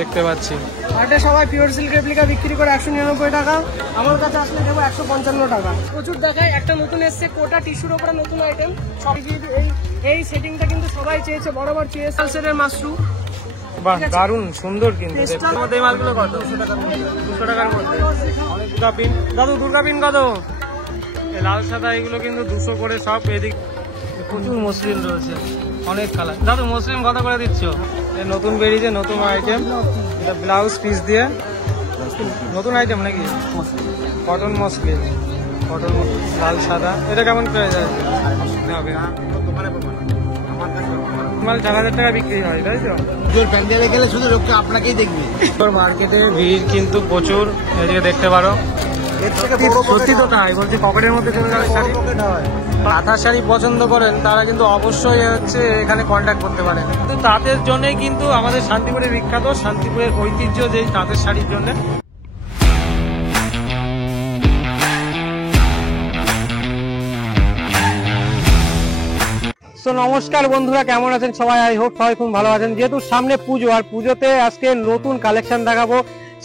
দেখতে পাচ্ছি হাটে সবাই পিওর সিল্ক রেপ্লিকা বিক্রি করে 199 টাকা, আমার কাছে আসলে দেবো 155 টাকা। প্রচুর দেখায়। একটা নতুন এসছে কোটা টিস্যুর উপরে নতুন আইটেম। এই সেটিংটা কিন্তু সবাই চেয়েছে, বরাবর চেয়েছে। সেটের মাশরুম বাহ, দারুণ সুন্দর। কিন্তু এই মালগুলো কত? 200 টাকার মধ্যে। দুর্গা পিন দাদু, দুর্গা পিন কত? লাল সাদা এগুলো কিন্তু 200 করে সব। এদিক প্রচুর মসলিন রয়েছে, অনেক কালার। দাদু মসলিন কত করে দিচ্ছ? নতুন বেরিয়েছে, নতুন আইটেম। এটা ব্লাউজ পিস দিয়ে নতুন আইটেম নাকি? কটন মসলিন, কটন লাল সাদা। এটা কেমন প্রাইস আছে? মাল 4000 টাকা বিক্রি হয়, তাই তো? প্যান্ডেলে গেলে শুধু লোককে আপনাকেই দেখবে। মার্কেটে ভিড় কিন্তু প্রচুর, এদিকে দেখতে পারো। সত্যি তো তাই বলছি, পকেটের মধ্যে চলে যাবে শাড়ি। কাঁথা শাড়ি পছন্দ করেন তারা কিন্তু অবশ্যই হচ্ছে এখানে কন্ট্যাক্ট করতে পারেন। কিন্তু তাঁতের জন্যই কিন্তু আমাদের শান্তিপুরে বিখ্যাত, শান্তিপুরের ঐতিহ্য যেই তাঁতের শাড়ির জন্য। তো নমস্কার বন্ধুরা, কেমন আছেন সবাই? আই হোপ সবাই খুব ভালো আছেন। যেহেতু সামনে পুজো, আর পুজোতে আজকে নতুন কালেকশন দেখাবো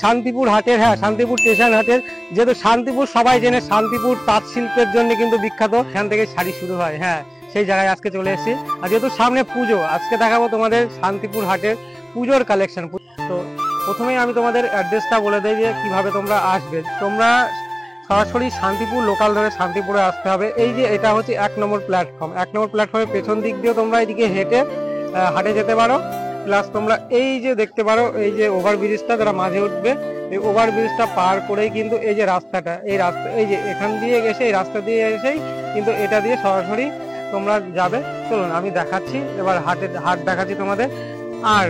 শান্তিপুর হাটের। হ্যাঁ, শান্তিপুর স্টেশন হাটের। যেহেতু শান্তিপুর সবাই জেনে, শান্তিপুর তাঁত শিল্পের জন্য কিন্তু বিখ্যাত, এখান থেকে শাড়ি শুরু হয়। হ্যাঁ, সেই জায়গায় আজকে চলে এসেছি। আর যেহেতু সামনে পুজো, আজকে দেখাবো তোমাদের শান্তিপুর হাটের পুজোর কালেকশন। তো প্রথমেই আমি তোমাদের অ্যাড্রেসটা বলে দিই যে কিভাবে তোমরা আসবে। তোমরা সরাসরি শান্তিপুর লোকাল ধরে শান্তিপুরে আসতে হবে। এই যে এটা হচ্ছে 1 নম্বর প্ল্যাটফর্ম। 1 নম্বর প্ল্যাটফর্মের পেছন দিক দিয়ে তোমরা এদিকে হেঁটে হাটে যেতে পারো। প্লাস তোমরা এই যে দেখতে পারো, এই যে ওভারব্রিজটা যারা মাঝে উঠবে, এই ওভারব্রিজটা পার করেই কিন্তু এই যে রাস্তাটা, এই রাস্তা এই যে এখান দিয়ে এসে, এই রাস্তা দিয়ে এসেই কিন্তু এটা দিয়ে সরাসরি তোমরা যাবে। চলুন আমি দেখাচ্ছি এবার হাট দেখাচ্ছি তোমাদের। আর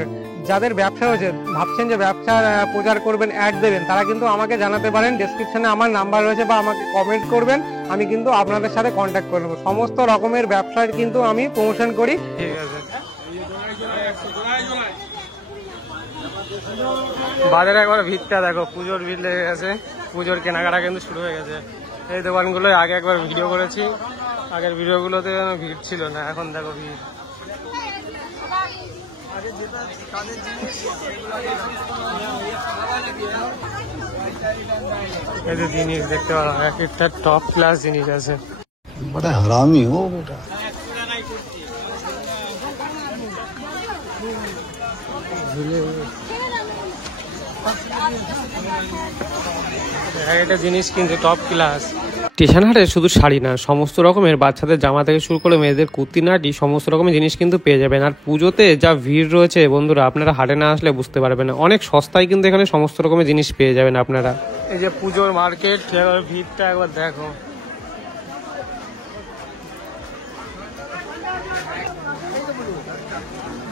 যাদের ব্যবসা হয়েছে, ভাবছেন যে ব্যবসার প্রচার করবেন, অ্যাড দেবেন, তারা কিন্তু আমাকে জানাতে পারেন। ডেসক্রিপশনে আমার নাম্বার রয়েছে, বা আমাকে কমেন্ট করবেন, আমি কিন্তু আপনাদের সাথে কন্ট্যাক্ট করে নেবো। সমস্ত রকমের ব্যবসার কিন্তু আমি প্রমোশন করি। ঠিক আছে, বাজারে একবার ভিড়টা দেখো, পুজোর ভিড় লেগে গেছে। পুজোর কেনাকাটা কিন্তু শুরু হয়ে গেছে। এই দোকানগুলো আগে একবার ভিডিও করেছি, আগের ভিডিওগুলোতে ভিড় ছিল না, এখন দেখো ভিড়। এই যে জিনিস দেখতে পারো, এক একটা টপ ক্লাস জিনিস আছে। বড় হারামি হো বেটা। একটা জিনিস কিন্তু টপ ক্লাস। স্টেশন হাটে শুধু শাড়ি না, সমস্ত রকমের বাচ্চাদের জামা থেকে শুরু করে মেয়েদের কুর্তি নাটি সমস্ত রকমের জিনিস কিন্তু পেয়ে যাবেন। আর পুজোতে যা ভিড় রয়েছে বন্ধুরা, আপনারা হাটে না আসলে বুঝতে পারবেন না। অনেক সস্তায় কিন্তু এখানে সমস্ত রকমের জিনিস পেয়ে যাবেন আপনারা। এই যে পুজোর মার্কেট, ভিড়টা একবার দেখো।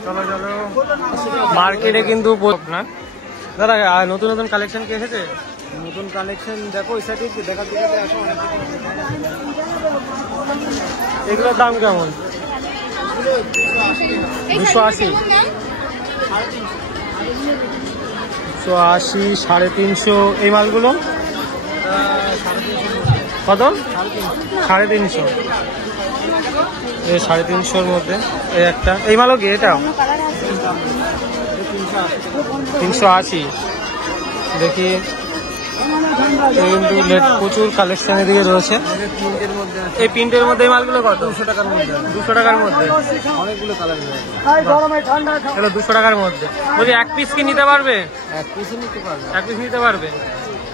চলো চলো, মার্কেটে কিন্তু না দাদা নতুন নতুন কালেকশন কি এসেছে? নতুন কালেকশন দেখো, এই সাইডে দেখা দিকে আসো। এগুলোর দাম কেমন? 280, 280, 350। এই মালগুলো কত? 350। এই 350-র মধ্যে এই একটা। এই মালও কি এটা? 380। দেখি প্রচুর কালেকশন এদিকে রয়েছে। এই প্রিন্টের মধ্যে এই মালগুলো কত? 200 টাকার মধ্যে। 200 টাকার মধ্যে অনেকগুলো কালার রয়েছে। 200 টাকার মধ্যে। বলছি এক পিস কি নিতে পারবে? এক পিসও নিতে পারবে। এক পিস নিতে পারবে।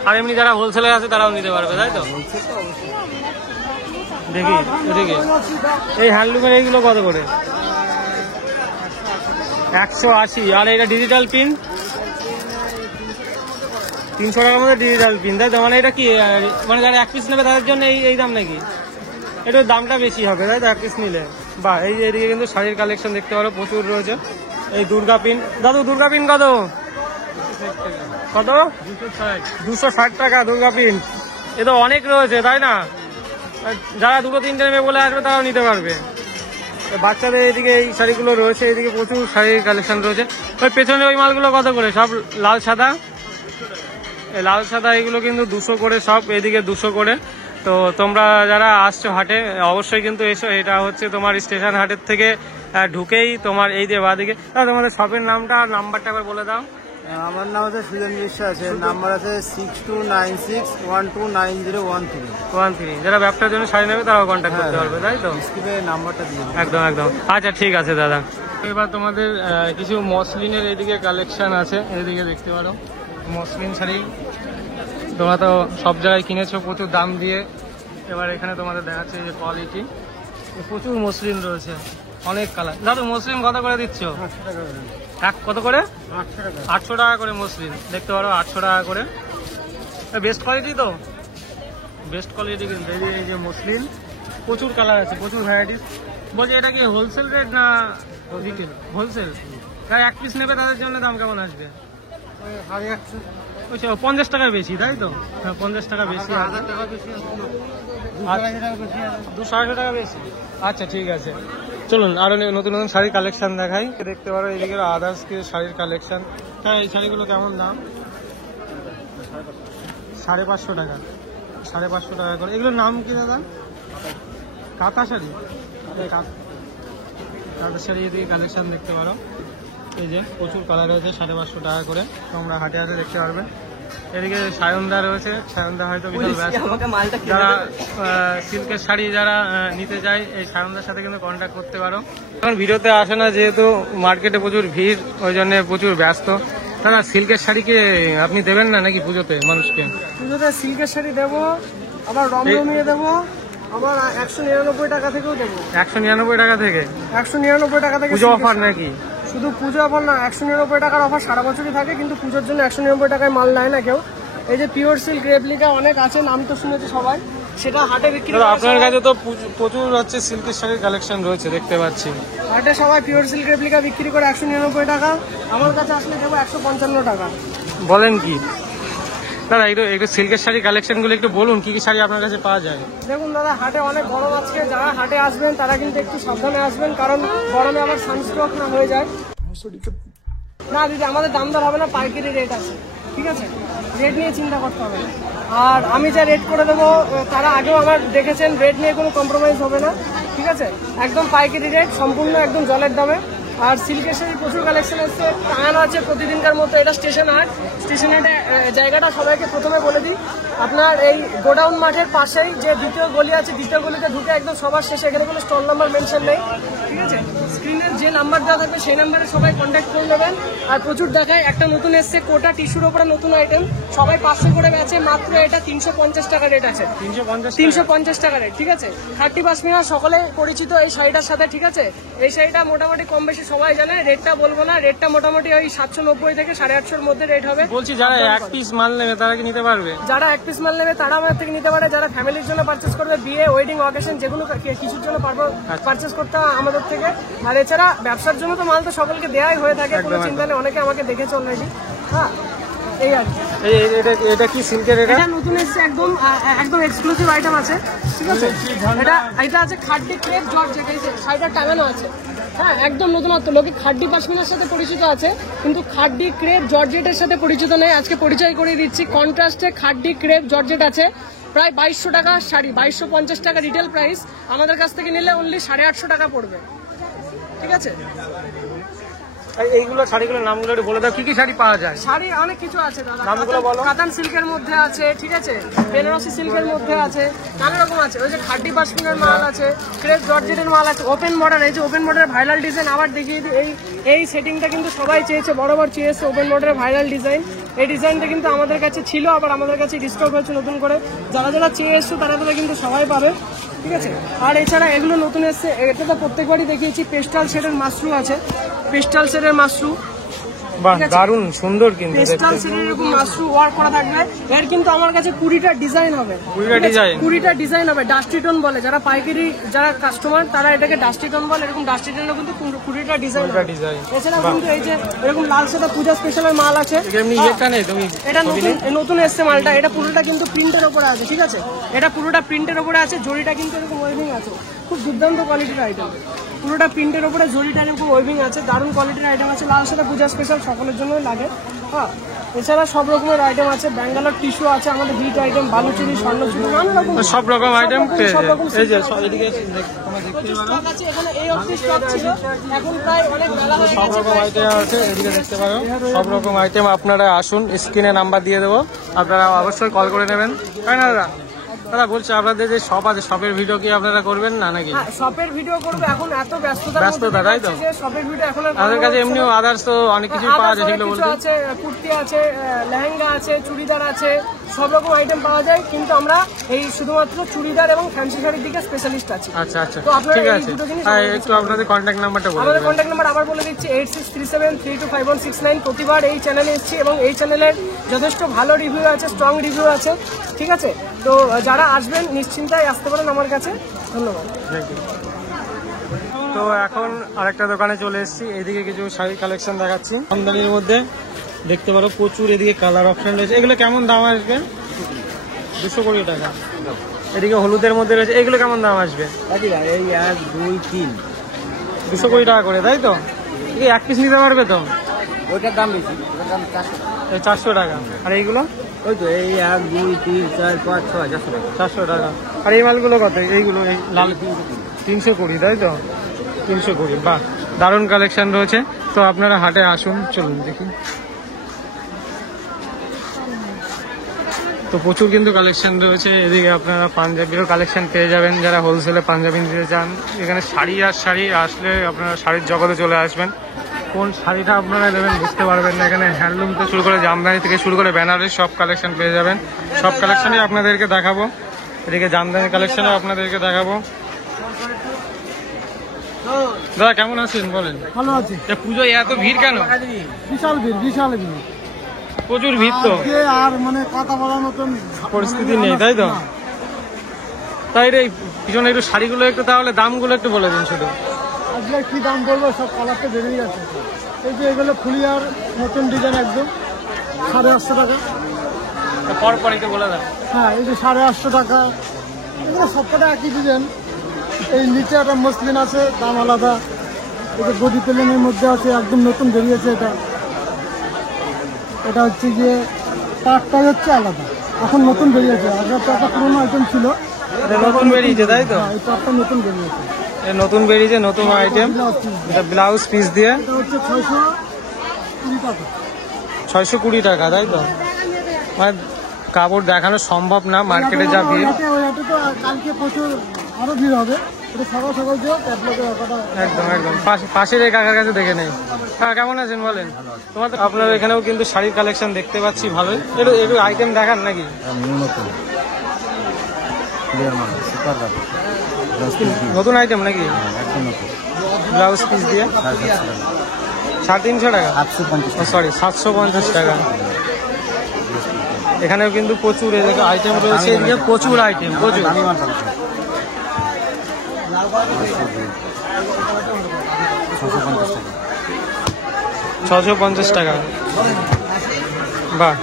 আর এমনি যারা হোলসেলার আছে তারাও নিতে পারবে, তাই তো? দেখি এদিকে এই হ্যান্ডলুমের এইগুলো কত করে? 180। আর এটা ডিজিটাল পিন 300 টাকার মধ্যে ডিজিটাল পিন, তাই তো? মানে এটা কি, মানে যারা এক পিস নেবে তাদের জন্য এই দাম নাকি? একটু দামটা বেশি হবে, তাই তো, এক পিস নিলে? বা এই যে এদিকে কিন্তু শাড়ির কালেকশন দেখতে পারো, প্রচুর রয়েছে। এই দুর্গা পিন, দাদু দুর্গা পিন কত? কত? 260 টাকা দুর্গা পিন। এ তো অনেক রয়েছে, তাই না? যারা 2-3টে নেবে বলে আসবে তারাও নিতে পারবে। বাচ্চাদের এদিকে এই শাড়িগুলো রয়েছে, এদিকে প্রচুর শাড়ির কালেকশন রয়েছে। ওই পেছনে ওই মালগুলো কত করে? সব লাল সাদা, এই লাল সাদা এগুলো কিন্তু 200 করে সব, এদিকে 200 করে। তো তোমরা যারা আসছো হাটে অবশ্যই কিন্তু এসো। এটা হচ্ছে তোমার স্টেশন হাটের থেকে ঢুকেই তোমার এই যে বাদিকে। তোমাদের শপের নামটা আর নাম্বারটা একবার বলে দাও। আমার নাম আছে সুজন বিশ্বাস, নাম্বার আছে 6296129013। যারা ব্যবসার জন্য শাড়ি নেবে তারাও কন্ট্যাক্ট করতে পারবে, তাই তো? স্ক্রিপে নাম্বারটা দিয়ে দিন। একদম একদম। আচ্ছা ঠিক আছে দাদা। এবার তোমাদের কিছু মসলিনের এইদিকে কালেকশন আছে, এইদিকে দেখতে পারো মসলিন শাড়ি। তোমরা তো সব জায়গায় কিনেছো প্রচুর দাম দিয়ে, এবার এখানে তোমাদের দেখাচ্ছে যে কোয়ালিটি, প্রচুর মসলিন রয়েছে, অনেক কালার। দাদু মসলিন কত করে দিচ্ছ? কত করে? 800 টাকা করে মসলিন, দেখতে পারো 800 টাকা করে। বেস্ট কোয়ালিটি তো, বেস্ট কোয়ালিটি কিন্তু। এই যে মসলিন, প্রচুর কালার আছে, প্রচুর ভ্যারাইটিস। বলছি এটা কি হোলসেল রেট না রিটেল? হোলসেল। যারা এক পিস নেবে তাদের জন্য দাম কেমন আসবে? 50 টাকা বেশি, তাই তো? হ্যাঁ 50 টাকা বেশি, 200 টাকা বেশি। আচ্ছা ঠিক আছে, চলুন আরো নতুন নতুন শাড়ির কালেকশন দেখাই। দেখতে পারো এদিকে আদার্স কিছু শাড়ির কালেকশন। হ্যাঁ এই শাড়িগুলো কেমন দাম? 550 টাকা, 550 টাকা করে। এগুলোর নাম কি দাদা? কাঁথা শাড়ি। কাঁথা শাড়ি এদিকে কালেকশন দেখতে পারো, এই যে প্রচুর কালার রয়েছে, 550 টাকা করে। তোমরা হাটে হাটে দেখতে পারবে। এদিকে সায়নদা রয়েছে, সায়নদা হয়তো বিশাল ব্যস্ত। যারা সিল্কের শাড়ি যারা নিতে চায় এই সায়নদার সাথে কিন্তু কন্ট্যাক্ট করতে পারো। এখন ভিডিওতে আসে না যেহেতু মার্কেটে প্রচুর ভিড়, ওই জন্য প্রচুর ব্যস্ত। দাদা সিল্কের শাড়ি কি আপনি দেবেন না নাকি পুজোতে মানুষকে? পুজোতে সিল্কের শাড়ি দেবো, আবার রমরমিয়ে দেবো, আবার 199 টাকা থেকেও দেবো। 199 টাকা থেকে? 199 টাকা থেকে পুজো অফার নাকি? শুধু পুজো অফার না, 199 টাকার অফার সারা বছরই থাকে, কিন্তু পুজোর জন্য 199 টাকায় মাল নেয় না কেউ। এই যে পিওর সিল্ক রেপ্লিকা অনেক আছে, নাম তো শুনেছে সবাই, সেটা হাটে বিক্রি করে। আপনার কাছে তো প্রচুর হচ্ছে সিল্কের শাড়ির কালেকশন রয়েছে দেখতে পাচ্ছি। হাটে সবাই পিওর সিল্ক রেপ্লিকা বিক্রি করে 199 টাকা, আমার কাছে আসলে দেবো 155 টাকা। বলেন কি দাদা? একটু সিল্কের শাড়ি কালেকশন গুলো একটু বলুন, কি কি শাড়ি আপনার কাছে পাওয়া যায়? দেখুন দাদা, হাটে অনেক গরম আজকে, যারা হাটে আসবেন তারা কিন্তু একটু সাবধানে আসবেন, কারণ গরমে আবার সানস্ট্রোক না হয়ে যায়। না দিদি, আমাদের দাম দর হবে না, পাইকারি রেট আছে, ঠিক আছে? রেট নিয়ে চিন্তা করতে হবে না। আর আমি যা রেট করে দেবো, তারা আগেও আমার দেখেছেন, রেট নিয়ে কোনো কম্প্রোমাইজ হবে না, ঠিক আছে? একদম পাইকারি রেট, সম্পূর্ণ একদম জলের দামে। আর সিল্কের শাড়ি প্রচুর কালেকশন আসছে, টাঙানো আছে প্রতিদিনকার মতো। এটা স্টেশন হাট, স্টেশন হাটে জায়গাটা সবাইকে প্রথমে বলে দিই, আপনার এই গোডাউন মাঠের পাশেই যে দ্বিতীয় গলি আছে, দ্বিতীয় গলিতে ঢুকে একদম সবার শেষে, এখানে কোনো স্টল নাম্বার মেনশন নেই, ঠিক আছে? স্ক্রিনের যে নাম্বার দেওয়া থাকবে সেই নাম্বারে সবাই কন্ট্যাক্ট করে নেবেন। আর প্রচুর দেখায়, একটা নতুন এসছে কোটা টিস্যুর ওপরে নতুন আইটেম, সবাই 500 করে বেচে, মাত্র এটা 350 টাকা রেট আছে। 350 টাকা রেট, ঠিক আছে? 30 পাশমিনা সকলে পরিচিত এই শাড়িটার সাথে, ঠিক আছে? এই শাড়িটা মোটামুটি কম বেশি সবাই জানে, রেটটা বলবো না, রেটটা মোটামুটি ওই 790 থেকে 850 মধ্যে রেট হবে। বলছি যারা এক পিস মাল নেবে তারা কি নিতে পারবে? যারা এক পিস মাল নেবে তারা আমাদের থেকে নিতে পারে, যারা ফ্যামিলির জন্য পারচেস করবে, বিয়ে, ওয়েডিং, অকেশন যেগুলো কিছুর জন্য পারচেস করতে হয় আমাদের থেকে। আর এছাড়া ব্যবসার জন্য তো মাল তো সকলকে দেওয়াই হয়ে থাকে, কোনো চিন্তা নেই, অনেকে আমাকে দেখেছে অলরেডি। হ্যাঁ এই আর কি। এটা কি সিল্কের? এটা নতুন এসছে, একদম একদম এক্সক্লুসিভ আইটেম আছে, ঠিক আছে? এটা আছে খাড্ডি ক্রেপ জর্জেট, এই যে শাড়িটা টাঙানো আছে। হ্যাঁ একদম নতুনত্ব, লোকে খাড্ডি পাশমিনার সাথে পরিচিত আছে, কিন্তু খাড্ডি ক্রেপ জর্জেটের সাথে পরিচিত নেই। আজকে পরিচয় করিয়ে দিচ্ছি, কন্ট্রাস্টে খাড্ডি ক্রেপ জর্জেট আছে, প্রায় 2200 টাকা শাড়ি, 2250 টাকা রিটেল প্রাইস। আমাদের কাছ থেকে নিলে অনলি 850 টাকা পড়বে, ঠিক আছে? এইগুলো শাড়িগুলোর নামগুলো একটু বলে দাও, কি কি শাড়ি পাওয়া যায়? শাড়ি অনেক কিছু আছে দাদা, নামগুলো বলো। কাতান সিল্কের মধ্যে আছে, ঠিক আছে? বেনারসি সিল্কের মধ্যে আছে, নানা রকম আছে। ওই যে খাড্ডি পাশমিনার মাল আছে, ক্রেপ জর্জেটের মাল আছে, ওপেন বর্ডার, এই যে ওপেন বর্ডারের ভাইরাল ডিজাইন আবার দেখিয়ে দিই। এই সেটিংটা কিন্তু সবাই চেয়েছে, বরাবর চেয়েছে ওপেন বর্ডারের ভাইরাল ডিজাইন। এই ডিজাইনটা কিন্তু আমাদের কাছে ছিল, আবার আমাদের কাছে রিস্টক হয়েছে নতুন করে। যারা যারা চেয়ে এসছো তারা কিন্তু সবাই পাবে, ঠিক আছে? আর এছাড়া এগুলো নতুন এসছে, এটা তো প্রত্যেকবারই দেখিয়েছি, পেস্টাল শেডের মাশরু আছে, পেস্টাল শেডের মাশরু, বাহ দারুণ সুন্দর কিন্তু পেস্টাল শেডের এরকম মাশরু ওয়ার্ক করা থাকবে। এর কিন্তু আমার কাছে 20টা ডিজাইন হবে, 20টা ডিজাইন হবে। ডাস্টি টোন বলে যারা পাইকারি, যারা কাস্টমার তারা এটাকে ডাস্টি টোন বলে, এরকম ডাস্টি টোনের কিন্তু 20টা ডিজাইন। এছাড়া কিন্তু এই যে এরকম লাল সাদা পূজা স্পেশালের মাল আছে, এটা নতুন এসছে মালটা। এটা পুরোটা কিন্তু প্রিন্টের উপরে আছে, ঠিক আছে? এটা পুরোটা প্রিন্টের উপরে আছে, জরিটা কিন্তু এরকম ওয়েভিং আছে, খুব দুর্দান্ত কোয়ালিটির আইটেম। পুরোটা প্রিন্টের উপরে জরিটা এরকম ওয়েভিং আছে, দারুণ কোয়ালিটির আইটেম আছে। লাল সাদা পূজা স্পেশাল সকলের জন্য লাগে। হ্যাঁ এছাড়া সব রকমের আইটেম আছে, ব্যাঙ্গালোর টিস্যু আছে, আমাদের হিট আইটেম, বালুচুরি, স্বর্ণচুরি, নানা রকম সব রকম আইটেম পেয়ে সব যায়। রকম এই যে এদিকে তোমরা দেখতেই পারো স্টক আছে এখানে, এই অবধি স্টক ছিল, এখন প্রায় অনেক বেলা হয়ে সব গেছে। রকম আইটেম আছে, এদিকে দেখতে পারো সব রকম আইটেম। আপনারা আসুন, স্ক্রিনে নাম্বার দিয়ে দেবো, আপনারা অবশ্যই কল করে নেবেন, তাই না দাদা? দাদা বলছি আপনাদের যে শপ আছে, শপের ভিডিও কি আপনারা করবেন না নাকি? হ্যাঁ, শপের ভিডিও করবে, এখন এত ব্যস্ততা তাই তো? শপের ভিডিও এখন আর আমাদের কাছে এমনিও আদার্স তো অনেক কিছু পাওয়া যায়, সেগুলো বলতে আছে, কুর্তি আছে, লেহেঙ্গা আছে, চুড়িদার আছে, সব রকম আইটেম পাওয়া যায়, কিন্তু আমরা এই শুধুমাত্র চুড়িদার এবং ফ্যান্সি শাড়ির দিকে স্পেশালিস্ট আছি। আচ্ছা আচ্ছা, তো আপনারা ঠিক এই আছে। দুটো জিনিস হ্যাঁ, একটু আপনাদের কন্ট্যাক্ট নাম্বারটা বলে আমাদের দেবেন। কন্ট্যাক্ট নাম্বার আবার বলে দিচ্ছি 8637325169। প্রতিবার এই চ্যানেলে এসেছি এবং এই চ্যানেলের যথেষ্ট ভালো রিভিউ আছে, স্ট্রং রিভিউ আছে, ঠিক আছে? তো যারা আসবেন নিশ্চিন্তায় আসতে পারেন আমার কাছে। ধন্যবাদ। তো এখন আরেকটা দোকানে চলে এসেছি, এদিকে কিছু শাড়ি কালেকশন দেখাচ্ছি আমদানির মধ্যে, দেখতে পারো প্রচুর এদিকে কালার অপশন রয়েছে। এগুলো কেমন দাম আসবে? 220 টাকা। এদিকে হলুদের মধ্যে রয়েছে, এগুলো কেমন দাম আসবে? এই 1 2 3 220 টাকা করে, তাই তো? এই এক পিস নিতে পারবে তো? ওইটার দাম বেশি, ওটার দাম 400 টাকা। এই 400 টাকা। আর এইগুলো? ওই তো এই 1 2 3 4 5 6 400 টাকা। 400 টাকা। আর এই মালগুলো কত? এইগুলো এই লাল 320, তাই তো? 320। বাহ, দারুণ কালেকশন রয়েছে। তো আপনারা হাটে আসুন, চলুন দেখি। তো প্রচুর কিন্তু কালেকশন রয়েছে এদিকে, আপনারা পাঞ্জাবিরও কালেকশন পেয়ে যাবেন যারা হোলসেলে পাঞ্জাবি নিতে চান। এখানে শাড়ি আর শাড়ি, আসলে আপনারা শাড়ির জগতে চলে আসবেন। কোন শাড়িটা আপনারা নেবেন বুঝতে পারবেন না। এখানে হ্যান্ডলুম থেকে শুরু করে জামদানি থেকে শুরু করে বেনারসি সব কালেকশন পেয়ে যাবেন। সব কালেকশনই আপনাদেরকে দেখাবো। এদিকে জামদানি কালেকশনও আপনাদেরকে দেখাবো। দাদা কেমন আছেন বলেন? ভালো আছে। পুজোয় এত ভিড় কেন? বিশাল ভিড়, বিশাল ভিড়, প্রচুর ভিড় তো, আর মানে কথা বলার মতন পরিস্থিতি নেই, তাই তো? তাই রে, পিছনে একটু শাড়িগুলো একটু, তাহলে দামগুলো একটু বলে দিন শুধু। আজকে কি দাম বলবো, সব কালার তো বেরিয়ে গেছে। এই যে এগুলো ফুলিয়ার নতুন ডিজাইন, একদম 850 টাকা। পর পর একটু বলে দেন। হ্যাঁ, এই যে 850 টাকা, এগুলো সবকটা একই ডিজাইন। এই নিচে একটা মসলিন আছে, দাম আলাদা। এই যে বডি প্লেনের মধ্যে আছে, একদম নতুন বেরিয়েছে এটা। এটা হচ্ছে যে পাটটাই হচ্ছে আলাদা, এখন নতুন বেরিয়েছে। আগে তো একটা পুরোনো আইটেম ছিল, এটা নতুন বেরিয়েছে, তাই তো? এই পাটটা নতুন বেরিয়েছে। এটা নতুন বেরিয়েছে, নতুন আইটেম। এটা ব্লাউজ পিস দিয়ে এটা হচ্ছে 620 টাকা। 620 টাকা, তাই তো? মানে কাপড় দেখানো সম্ভব না, মার্কেটে যা ভিড়। ওই হাটে তো কালকে প্রচুর আরো ভিড় হবে। এটা সকাল সকাল যে ক্যাটলগের ব্যাপারটা। একদম একদম পাশের এই কাকার কাছে দেখে নেই। হ্যাঁ, কেমন আছেন বলেন? তোমার তো আপনার এখানেও কিন্তু শাড়ির কালেকশন দেখতে পাচ্ছি ভালোই। একটু আইটেম দেখান নাকি? নতুন আইটেম নাকি? ব্লাউজ পিস দিয়ে 350 টাকা, সরি 750 টাকা। এখানেও কিন্তু প্রচুর এদিকে আইটেম রয়েছে, এদিকে প্রচুর আইটেম, প্রচুর। 650 টাকা। বাহ,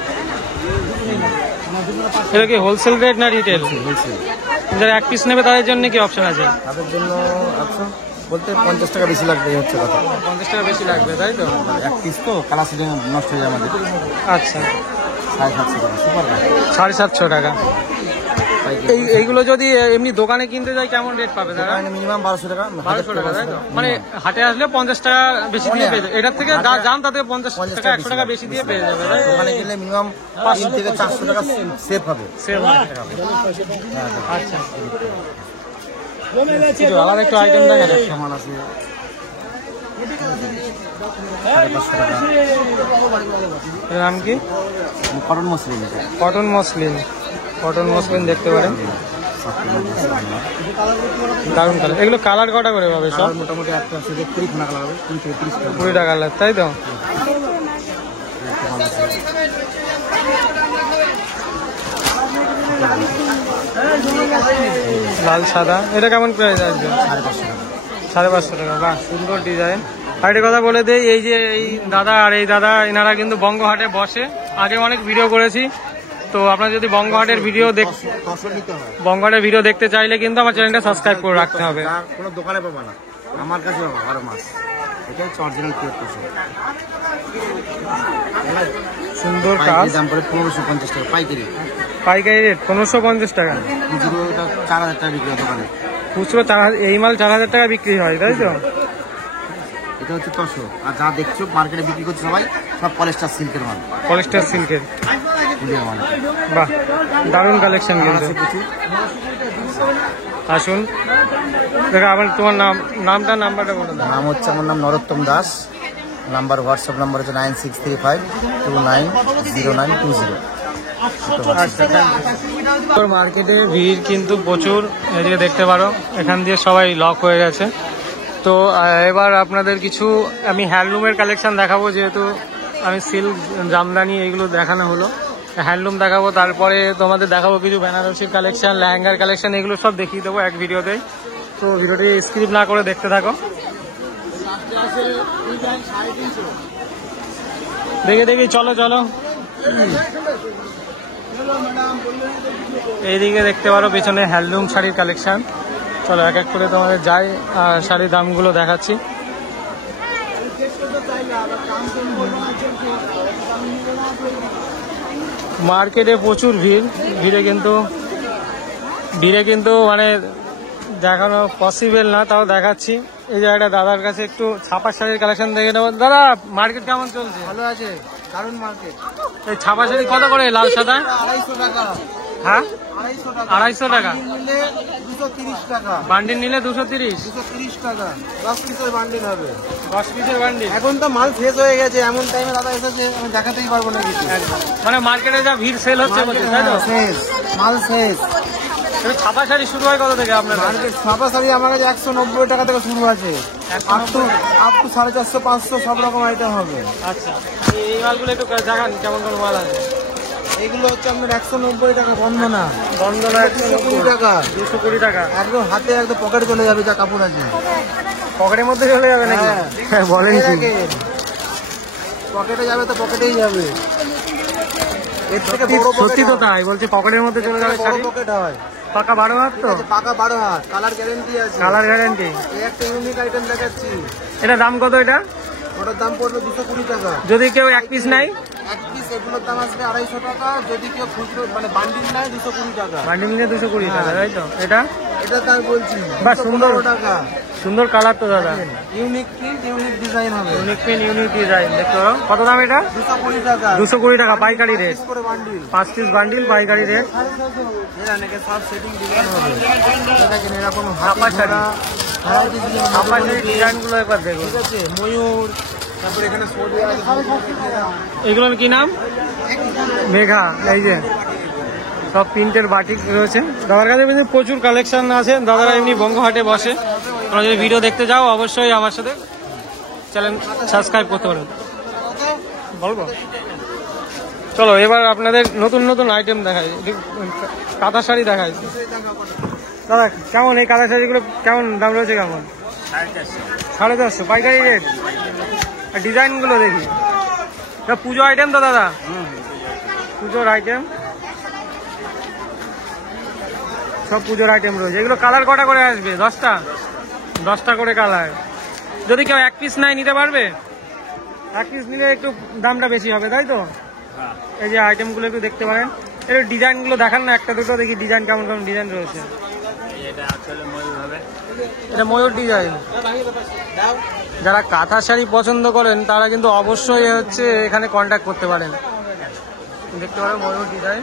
এটা কি হোলসেল রেট না রিটেল? যারা এক পিস নেবে তাদের জন্য কি অপশন আছে? তাদের জন্য অপশন বলতে 50 টাকা বেশি লাগবে, এই হচ্ছে কথা। 50 টাকা বেশি লাগবে, তাই তো? এক পিস তো কালার সিজন নষ্ট হয়ে যায় আমাদের। আচ্ছা, 750 টাকা সুপার। 750 টাকা। এইগুলো যদি এমনি দোকানে কিনতে যাই কেমন রেট পাবে দাদা? মিনিমাম 1200 টাকা। 1200 টাকা, তাই তো? মানে হাটে আসলে 50 টাকা বেশি দিয়ে পেয়ে যাবে। এটার থেকে যা দাম তাতে 50 টাকা 100 টাকা বেশি দিয়ে পেয়ে যাবে, তাই তো? ওখানে গেলে মিনিমাম 500 থেকে 400 টাকা সেভ হবে। সেম। আচ্ছা, কিছু আলাদা একটু আইটেম দেখা যাচ্ছে। সামান আছে এর নাম কি? Cotton muslin. Cotton muslin. Cotton muslin দেখতে পারেন, দারুন কালার। এগুলো কালার কটা করে পাবে সব? মোটামুটি একটা আছে 20 খানা কালার হবে, 20 থেকে 30 টাকা। 20 টাকা কালার, তাই তো? লাল সাদা, এটা কেমন প্রাইস আসবে? 550 টাকা। বাহ, সুন্দর ডিজাইন। আর একটা কথা বলে দেই, এই যে এই দাদা আর এই দাদা, এনারা কিন্তু বঙ্গহাটে বসে। আগে অনেক ভিডিও করেছি, তো আপনারা যদি বঙ্গহাটের ভিডিও বঙ্গহাটের ভিডিও দেখতে চাইলে কিন্তু আমার চ্যানেলটা সাবস্ক্রাইব করে রাখতে হবে। কোনো দোকানে পাবো না, আমার কাছে পাবো 12 মাস। এটা হচ্ছে অরিজিনাল পিওর টসর। সুন্দর কাজ। পাইকারি দাম পড়ে 1550 টাকা পাইকারি। পাইকারি রেট 1550 টাকা। খুচরো এটা 4000 টাকা বিক্রি হয় দোকানে। খুচরো 4000, এই মাল 4000 টাকা বিক্রি হয়, তাই তো? এটা হচ্ছে তসর। আর যা দেখছো মার্কেটে বিক্রি করছে সবাই সব পলিস্টার সিল্কের মাল। পলিস্টার সিল্কের। পুলিয়া মাল। বাহ, দারুণ কালেকশন কিন্তু। প্রচুর। আসুন দেখো, আবার তোমার নাম্বারটা বলে দাও। নাম হচ্ছে, আমার নাম নরোত্তম দাস। নাম্বার, হোয়াটসঅ্যাপ নাম্বার হচ্ছে 9635290920। মার্কেটে ভিড় কিন্তু প্রচুর, এদিকে দেখতে পারো, এখান দিয়ে সবাই লক হয়ে গেছে। তো এবার আপনাদের কিছু আমি হ্যান্ডলুমের কালেকশন দেখাবো, যেহেতু আমি সিল্ক, জামদানি এগুলো দেখানো হলো, হ্যান্ডলুম দেখাবো। তারপরে তোমাদের দেখাবো কিছু বেনারসির কালেকশন, লেহেঙ্গার কালেকশন, এগুলো সব দেখিয়ে দেবো এক ভিডিওতেই। তো ভিডিওটি স্কিপ না করে দেখতে থাকো। দেখে চলো চলো। এইদিকে দেখতে পারো পেছনে হ্যান্ডলুম শাড়ির কালেকশন। চলো এক এক করে তোমাদের যাই আর শাড়ির দামগুলো দেখাচ্ছি। মার্কেটে প্রচুর ভিড়ে কিন্তু মানে দেখানো পসিবল না, তাও দেখাচ্ছি। এই জায়গাটা দাদার কাছে একটু ছাপা শাড়ির কালেকশন দেখে নেবো। দাদা, মার্কেট কেমন চলছে? ভালো আছে, দারুণ মার্কেট। এই ছাপা শাড়ি কত করে লাল সাদা? 250 টাকা। হ্যাঁ, 250 250 টাকা। টাকা। নিলে 230 টাকা। বান্ডিল নিলে 230 230 টাকা। 10 পিসের বান্ডিল হবে। 10 পিসের বান্ডিল। এখন তো মাল শেষ হয়ে গেছে, এমন টাইমে দাদা এসেছে আমি দেখাতেই পারবো না কিছু। মানে মার্কেটে যা ভিড় সেল হচ্ছে বলছে, তাই তো? শেষ, মাল শেষ। কিন্তু ছাপা শাড়ি শুরু হয় কত থেকে আপনার? মার্কেট ছাপা শাড়ি আমার কাছে 190 টাকা থেকে শুরু আছে। আপ টু 450, 500 সব রকম আইটেম হবে। আচ্ছা, এই মালগুলো একটু দেখান, কেমন কোন মাল আছে? এগুলো হচ্ছে আপনার 190 টাকা, বন্ধনা। বন্ধনা 220 টাকা। 220 টাকা। একদম হাতে একদম পকেটে চলে যাবে যা কাপড় আছে। পকেটের মধ্যে চলে যাবে নাকি? হ্যাঁ। বলেন কি? পকেটে যাবে তো পকেটেই যাবে। এর থেকে বড় সত্যি তো তাই বলছি, পকেটের মধ্যে চলে যাবে শাড়ি। পকেট হয়। পাকা 12 হাত তো? পাকা 12 হাত, কালার গ্যারান্টি আছে। Colour guarantee. এই একটা ইউনিক আইটেম দেখাচ্ছি। এটা দাম কত? এটা ওটার দাম পড়বে 220 টাকা। যদি কেউ এক পিস নাই? এক পিস এগুলোর দাম আসবে 250 টাকা। যদি কেউ খুচরো মানে বান্ডিল নেয় 220 টাকা। বান্ডিল নিয়ে 220 টাকা, তাই তো? এটা এটা তার বলছি বাহ, সুন্দর 215 টাকা। সুন্দর কালার তো দাদা। ইউনিক প্রিন্ট, ইউনিক ডিজাইন হবে। Unique pen, unique design. দেখতে পারো কত দাম এটা? 220 টাকা। 220 টাকা পাইকারি রেট। করে বান্ডিল। 5 পিস বান্ডিল পাইকারি রেট। এর অনেকে সব সেটিং ডিজাইন হবে। দেখেন এরকম ছাপা শাড়ি। Variety design. ছাপা শাড়ির ডিজাইনগুলো একবার দেখো। ঠিক আছে, ময়ূর, তারপরে এখানে সোডি আছে। এগুলোর কি নাম? মেঘা। এই যে সব প্রিন্টের বাটিক রয়েছে দাদার কাছে, কিন্তু প্রচুর কালেকশন আছে। দাদারা এমনি বঙ্গহাটে বসে। তোমরা যদি ভিডিও দেখতে যাও অবশ্যই আমার সাথে চ্যানেল সাবস্ক্রাইব করতে পারেন। বলবো চলো এবার আপনাদের নতুন নতুন আইটেম দেখাই, কাঁথা শাড়ি দেখাই। দাদা কেমন এই কাঁথা শাড়িগুলো কেমন দাম রয়েছে? কেমন? 450 পাইকারি রেট। আর ডিজাইনগুলো দেখি, পুজো আইটেম তো দাদা? পুজোর আইটেম, সব পুজোর আইটেম রয়েছে। এগুলো কালার কটা করে আসবে? 10টা করে কালার। যদি কেউ এক পিস নাই নিতে পারবে? এক পিস নিলে একটু দামটা বেশি হবে, তাই তো? এই যে আইটেমগুলো একটু দেখতে পারেন। এর ডিজাইনগুলো দেখান না, একটা দুটো দেখি ডিজাইন কেমন কেমন ডিজাইন রয়েছে। এটা ময়ূর ডিজাইন। যারা কাঁথা শাড়ি পছন্দ করেন তারা কিন্তু অবশ্যই হচ্ছে এখানে কন্ট্যাক্ট করতে পারেন। দেখতে পারেন ময়ূর ডিজাইন।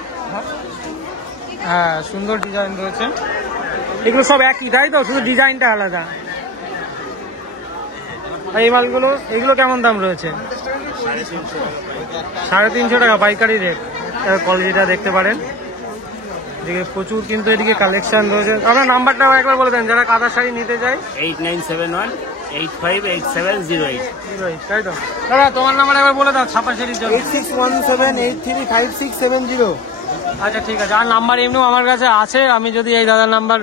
হ্যাঁ, সুন্দর ডিজাইন রয়েছে। এগুলো সব একই, তাই তো? শুধু ডিজাইনটা আলাদা। এই মালগুলো, এগুলো কেমন দাম রয়েছে? 350 টাকা পাইকারি রেট। কোয়ালিটিটা দেখতে পারেন। এদিকে প্রচুর কিন্তু এদিকে কালেকশন রয়েছে। আপনার নাম্বারটাও একবার বলে দেন যারা কাঁথা শাড়ি নিতে চায়। 8971858708। তাই তো দাদা? তোমার নাম্বার একবার বলে দাও ছাপা শাড়ির জন্য। 8617835670। আচ্ছা ঠিক আছে। আর নাম্বার এমনিও আমার কাছে আছে, আমি যদি এই দাদার নাম্বার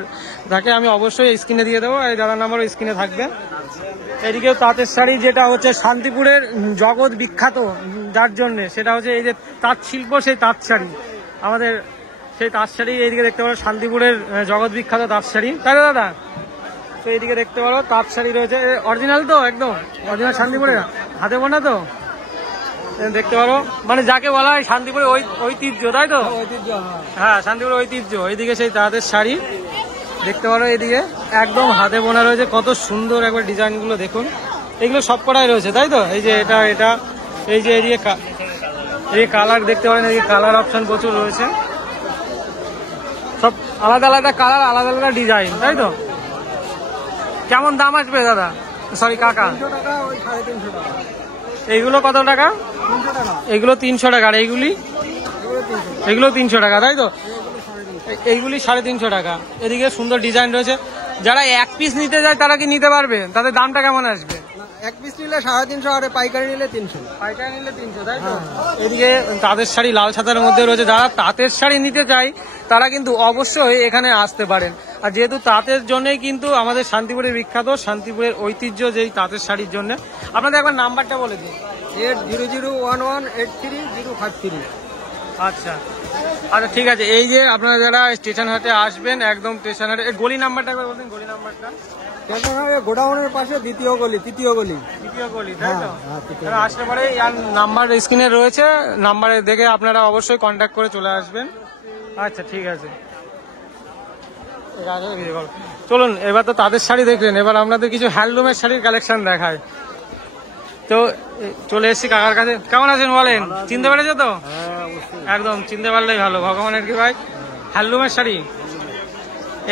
থাকে আমি অবশ্যই স্ক্রিনে দিয়ে দেবো। এই দাদার নাম্বারও স্ক্রিনে থাকবে। এদিকেও তাঁতের শাড়ি, যেটা হচ্ছে শান্তিপুরের জগৎ বিখ্যাত যার জন্যে, সেটা হচ্ছে এই যে তাঁত শিল্প, সেই তাঁত শাড়ি। আমাদের সেই তাঁত শাড়ি এইদিকে দেখতে পারো, শান্তিপুরের জগৎ বিখ্যাত তাঁত শাড়ি, তাই না দাদা? তো এইদিকে দেখতে পারো তাঁত শাড়ি রয়েছে। অরিজিনাল তো? একদম অরিজিনাল শান্তিপুরের হাতে বোনা তো? দেখতে পারো, মানে যাকে বলা হয় শান্তিপুরের ঐতিহ্য, তাই তো? ঐতিহ্য, হ্যাঁ, শান্তিপুরের ঐতিহ্য। এইদিকে সেই তাঁতের শাড়ি দেখতে পারো, এদিকে একদম হাতে বোনা রয়েছে, কত সুন্দর একবার ডিজাইন গুলো দেখুন। এগুলো সব কটাই রয়েছে, তাই তো? এই যে এটা এই যে এদিকে এই কালার দেখতে পারেন, এই কালার অপশন প্রচুর রয়েছে, সব আলাদা আলাদা কালার, আলাদা আলাদা ডিজাইন, তাই তো? কেমন দাম আসবে দাদা, সরি কাকা? 300 টাকা, ওই 350 টাকা। এইগুলো কত টাকা? 300 টাকা, এইগুলো 300 টাকা, আর এইগুলি? এগুলো 300 টাকা, তাই তো? এইগুলি 350 টাকা। এদিকে সুন্দর ডিজাইন রয়েছে। যারা এক পিস নিতে যায় তারা কি নিতে পারবে? তাদের দামটা কেমন আসবে? এক পিস নিলে 350, আর পাইকারি নিলে 300। পাইকারি নিলে 300, তাই তো? এদিকে তাঁতের শাড়ি লাল ছাতার মধ্যে রয়েছে। যারা তাঁতের শাড়ি নিতে চায় তারা কিন্তু অবশ্যই এখানে আসতে পারেন। আর যেহেতু তাঁতের জন্যই কিন্তু আমাদের শান্তিপুরের বিখ্যাত, শান্তিপুরের ঐতিহ্য যেই তাঁতের শাড়ির জন্য। আপনাদের একবার নাম্বারটা বলে দিন। 8001183053। আচ্ছা আচ্ছা, ঠিক আছে। এই যে আপনারা যারা স্টেশন হাটে আসবেন, একদম স্টেশন হাটে, গলি নাম্বারটা একবার বলুন, গলি নাম্বারটা। গোডাউনের পাশে তৃতীয় গলি, দ্বিতীয় গলি, তাই তো? তৃতীয় তারা আসতে পারে, আর নাম্বার স্ক্রিনে রয়েছে, নাম্বারে দেখে আপনারা অবশ্যই কন্ট্যাক্ট করে চলে আসবেন। আচ্ছা, ঠিক আছে। চলুন, এবার তো তাদের শাড়ি দেখলেন, এবার আপনাদের কিছু হ্যান্ডলুমের শাড়ির কালেকশন দেখায়। তো চলে এসেছি কাকার কাছে। কেমন আছেন বলেন? চিনতে পেরেছো তো? একদম চিনতে পারলেই ভালো, ভগবানের কি ভাই। হ্যান্ডলুমের শাড়ি,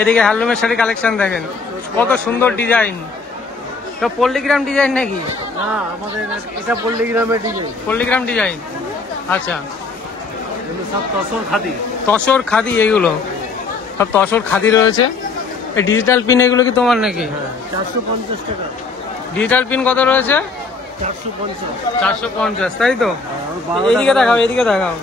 এদিকে হ্যান্ডলুমের শাড়ি কালেকশন দেখেন, কত সুন্দর ডিজাইন। তো পল্লিগ্রাম ডিজাইন নাকি? না, আমাদের এটা পল্লিগ্রামের ডিজাইন। পল্লিগ্রাম ডিজাইন, আচ্ছা। সব তসর খাদি। তসর খাদি, এগুলো সব তসর খাদি রয়েছে। এই ডিজিটাল পিন এগুলো কি তোমার নাকি? 450 টাকা। ডিজিটাল পিন কত রয়েছে? 450। 450, তাই তো? এইদিকে দেখাও, এইদিকে দেখাও।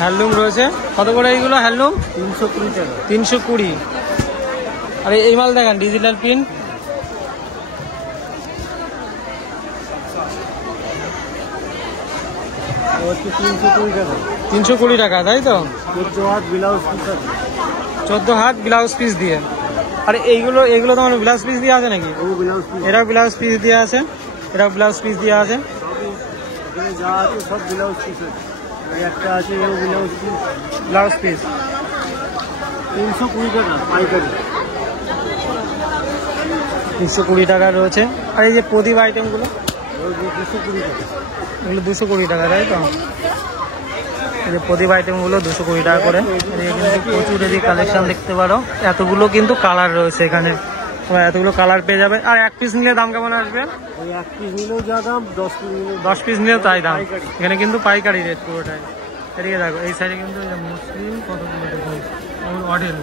হ্যান্ডলুম রয়েছে, কত করে এইগুলো হ্যান্ডলুম? 320 টাকা। 320। আর এই মাল দেখেন, ডিজিটাল পিন, হচ্ছে 320 টাকা। 320 টাকা, তাই তো? 14 হাত ব্লাউজ পিস আছে। 14 হাত ব্লাউজ পিস দিয়ে। আর এইগুলো তোমার ব্লাউজ পিস দিয়ে আছে নাকি? ও ব্লাউজ পিস। এটাও ব্লাউজ পিস দিয়ে আছে, এটাও ব্লাউজ পিস দিয়ে আছে। এখানে যা আছে সব ব্লাউজ পিস আছে। একটা আছে এও ব্লাউজ পিস। ব্লাউজ পিস 320 টাকা পাইকারি। 320 টাকা রয়েছে। আর এই যে প্রদীপ আইটেমগুলো, 220 টাকা। এগুলো 220 টাকা, তাই তো? এই যে প্রদীপ আইটেমগুলো 220 টাকা করে। এদিকে কিন্তু প্রচুর এদিকে কালেকশন দেখতে পারো, এতগুলো কিন্তু কালার রয়েছে এখানে, তোমরা এতগুলো কালার পেয়ে যাবে। আর এক পিস নিলে দাম কেমন আসবে? ওই এক পিস নিলেও যা দাম, 10 পিস নিলেও 10 পিস নিলেও তাই দাম। পাইকারি। এখানে কিন্তু পাইকারি রেট পুরোটাই। এদিকে দেখো, এই সাইডে কিন্তু মুসলিম কতগুলো দেখুন, অডেল,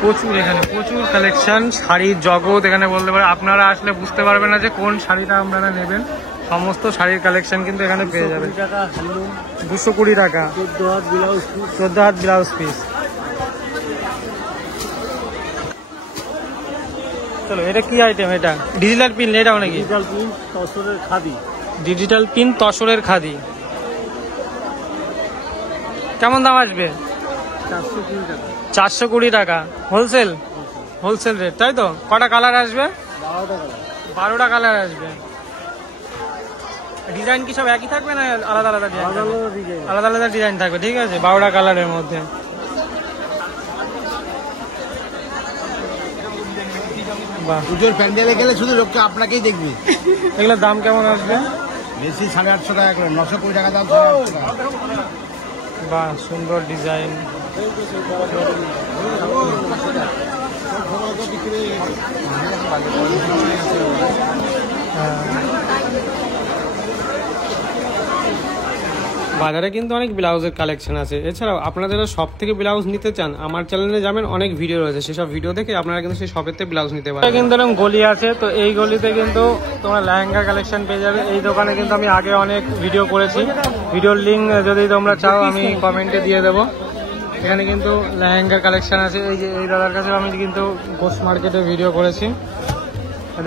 প্রচুর, এখানে প্রচুর কালেকশন, শাড়ির জগৎ এখানে বলতে পারে। আপনারা আসলে বুঝতে পারবেন না যে কোন শাড়িটা আপনারা নেবেন, সমস্ত শাড়ির কালেকশন কিন্তু এখানে পেয়ে যাবেন। 220 টাকা হ্যান্ডলুম। 220 টাকা 14 হাত ব্লাউজ পিস। 14 হাত ব্লাউজ পিস। চলো, এটা কি আইটেম? এটা ডিজিটাল পিন, এটাও নাকি? ডিজিটাল পিন তসরের খাদি। ডিজিটাল পিন তসরের খাদি। কেমন দাম আসবে? 420 টাকা। 420 টাকা হোলসেল, হোলসেল রেট, তাই তো? কটা কালার আসবে? 12 টাকা। 12টা কালার আসবে। ডিজাইন কি সব একই থাকবে না আলাদা আলাদা ডিজাইন? আলাদা ডিজাইন। আলাদা আলাদা ডিজাইন থাকবে, ঠিক আছে। 12টা কালারের মধ্যে। বাহ, পুজোর প্যান্ডেলে গেলে শুধু লোককে আপনাকেই দেখবে। এগুলোর দাম কেমন আসবে? বেশি 850 টাকা করে, 920 টাকা দাম, 850 টাকা। বাহ, সুন্দর ডিজাইন। বাজারে কিন্তু অনেক ব্লাউজের কালেকশন আছে। এছাড়াও আপনারা যারা শপ থেকে ব্লাউজ নিতে চান, আমার চ্যানেলে যাবেন, অনেক ভিডিও রয়েছে, সেসব ভিডিও দেখে আপনারা কিন্তু সেই শপেতে ব্লাউজ নিতে পারেন। কিন্তু এরকম গলি আছে, তো এই গলিতে কিন্তু তোমরা লেহেঙ্গা কালেকশন পেয়ে যাবে। এই দোকানে কিন্তু আমি আগে অনেক ভিডিও করেছি, ভিডিওর লিঙ্ক যদি তোমরা চাও আমি কমেন্টে দিয়ে দেবো। এখানে কিন্তু লেহেঙ্গার কালেকশন আছে। এই যে এই দাদার কাছে আমি কিন্তু গোস মার্কেটে ভিডিও করেছি,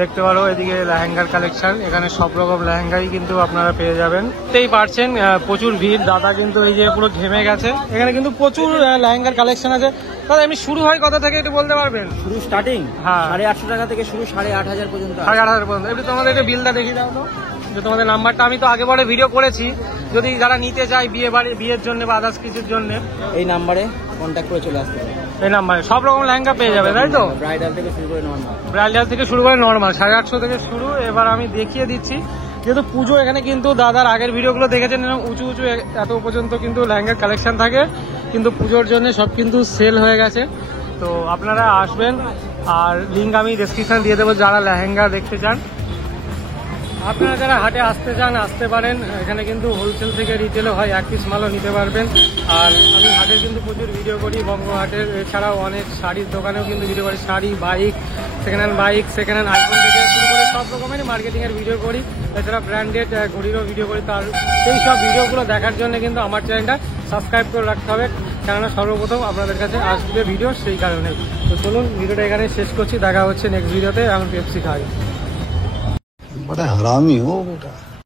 দেখতে পারো। এদিকে লেহেঙ্গার কালেকশন, এখানে সব রকম লেহেঙ্গাই কিন্তু আপনারা পেয়ে যাবেন। বুঝতেই পারছেন প্রচুর ভিড়। দাদা কিন্তু এই যে পুরো ঘেমে গেছে। এখানে কিন্তু প্রচুর লেহেঙ্গার কালেকশন আছে। দাদা এমনি শুরু হয় কত থেকে একটু বলতে পারবেন? শুরু স্টার্টিং হ্যাঁ 850 টাকা থেকে শুরু, 8,500 পর্যন্ত আছে। 8,500 পর্যন্ত। একটু তোমাদের একটা বিলটা দেখিয়ে দাও তো, যে তোমাদের নাম্বারটা আমি তো আগে পরে ভিডিও করেছি, যদি যারা নিতে চায় বিয়ের জন্য বা আদার্স কিছুর জন্য এই নাম্বারে কন্ট্যাক্ট করে চলে আসতে হবে। এই নাম্বারে সব রকম লেহেঙ্গা পেয়ে যাবে, তাই তো? ব্রাইডাল থেকে শুরু করে নর্মাল। ব্রাইডাল থেকে শুরু করে নর্মাল 850 থেকে শুরু। এবার আমি দেখিয়ে দিচ্ছি, যেহেতু পুজো, এখানে কিন্তু দাদার আগের ভিডিওগুলো দেখেছেন, এরকম উঁচু উঁচু এত পর্যন্ত কিন্তু লেহেঙ্গার কালেকশন থাকে, কিন্তু পুজোর জন্য সব কিন্তু সেল হয়ে গেছে। তো আপনারা আসবেন, আর লিঙ্ক আমি ডেসক্রিপশন দিয়ে দেবো যারা লেহেঙ্গা দেখতে চান। আপনারা যারা হাটে আসতে চান আসতে পারেন, এখানে কিন্তু হোলসেল থেকে রিটেলও হয়, এক পিস মালও নিতে পারবেন। আর আমি হাটের কিন্তু প্রচুর ভিডিও করি, বঙ্গ হাটের, এছাড়াও অনেক শাড়ির দোকানেও কিন্তু ভিডিও করি, sari, bike, second hand iPhone থেকে শুরু করে সব রকমের মার্কেটিংয়ের ভিডিও করি। এছাড়া ব্র্যান্ডেড ঘড়িরও ভিডিও করি। তার সেই সব ভিডিওগুলো দেখার জন্য কিন্তু আমার চ্যানেলটা সাবস্ক্রাইব করে রাখতে হবে, কেননা সর্বপ্রথম আপনাদের কাছে আসবে ভিডিও, সেই কারণে। তো চলুন ভিডিওটা এখানে শেষ করছি, দেখা হচ্ছে নেক্সট ভিডিওতে। এখন পেপসি খাই। बड़ा हरामी हो बेटा।